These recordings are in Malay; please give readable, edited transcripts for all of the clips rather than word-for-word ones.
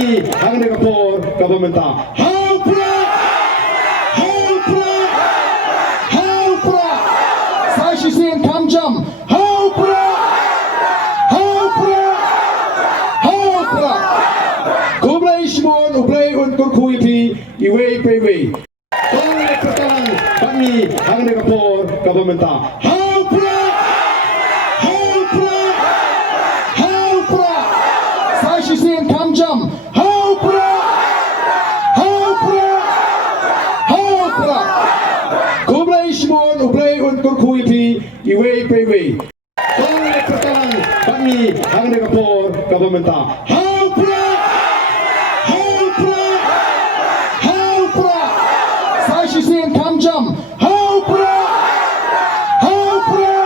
kami Hang Singapore government Hang Pra Hang Pra Hang Pra 사실은 감점 Hang Pra Hang Pra Hang Pra Kublai Shimon Ublai Unkur Kuipi Iway Payway Pangalapan kami Hang Singapore government Hang Pra Hang Pra Hang Pra 사실은 감점 Hang Pra Hang Pra Hang Pra Kublai Shimon Ublai Unkur Kuipi Iway Payway Pangalapan kami Hang Singapore government Hang Pra Hang Pra Hang Pra 사실은 감점 Hang Pra Hang Pra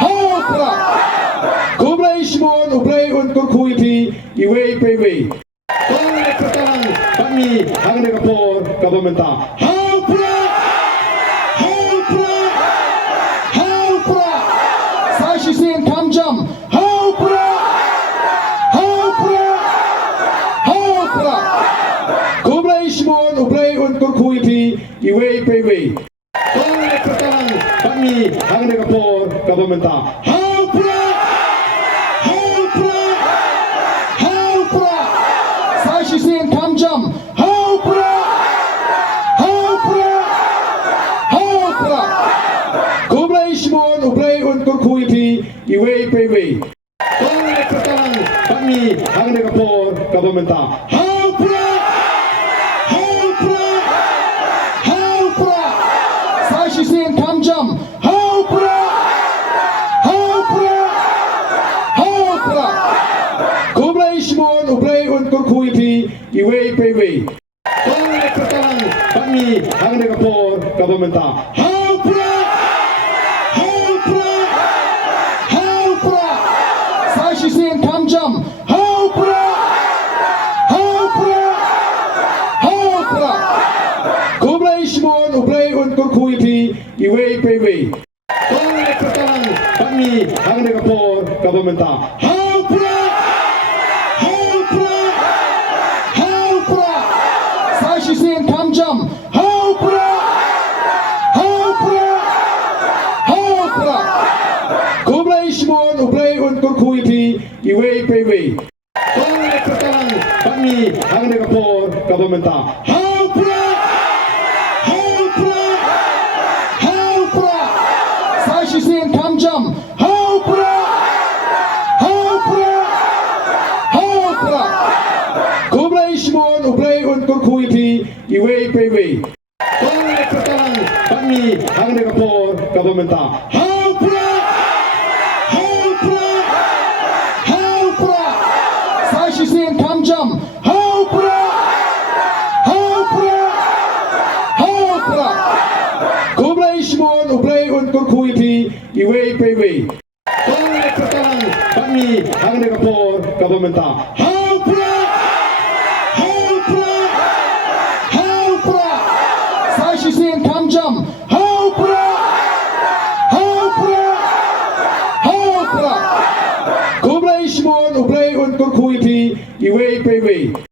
Hang Pra Kublai Shimon Ublai Unkur Kuipi Iway Payway Pangalapan kami Hang Singapore government Hang Pra Hang Pra Hang Pra 사실은 감점 Hang Pra Hang Pra Hang Pra Kublai Shimon Ublai Unkur Kuipi Iway Payway Pangalapan kami Hang Singapore government Hang Pra Hang Pra Hang Pra 사실은 감점 Hang Pra Hang Pra Hang Pra Kublai Shimon Ublai Unkur Kuipi Iway Payway Pangalapan kami Hang Singapore government Hang Pra Hang Pra Hang Pra 사실은 감점 Hang Pra Hang Pra Hang Pra Kublai Shimon Ublai Unkur Kuipi Iway Payway Pangalapan kami Hang Singapore government Hang Pra Hang Pra Hang Pra 사실은 감점 Hang Pra Hang Pra Hang Pra Kublai Shimon Ublai Unkur Kuipi Iway Payway Pangalapan kami Hang Singapore government Hang Pra Hang Pra Hang Pra 사실은 감점 Hang Pra Hang Pra Hang Pra Kublai Shimon Ublai Unkur Kuipi Iway Payway Pangalapan kami Hang Singapore government Hang Pra Hang Pra Hang Pra 사실은 감점 Hang Pra Hang Pra Hang Pra Kublai Shimon Ublai Unkur Kuipi Iway Payway Pangalapan kami Hang Singapore government Hang Pra Hang Pra Hang Pra 사실은 감점 Hang Pra Hang Pra Hang Pra Kublai Shimon Ublai Unkur Kuipi Iway Payway Pangalapan kami Hang Singapore government Hang Pra Hang Pra Hang Pra 사실은 감점 Hang Pra Hang Pra Hang Pra Kublai Shimon Ublai Unkur Kuipi Iway Payway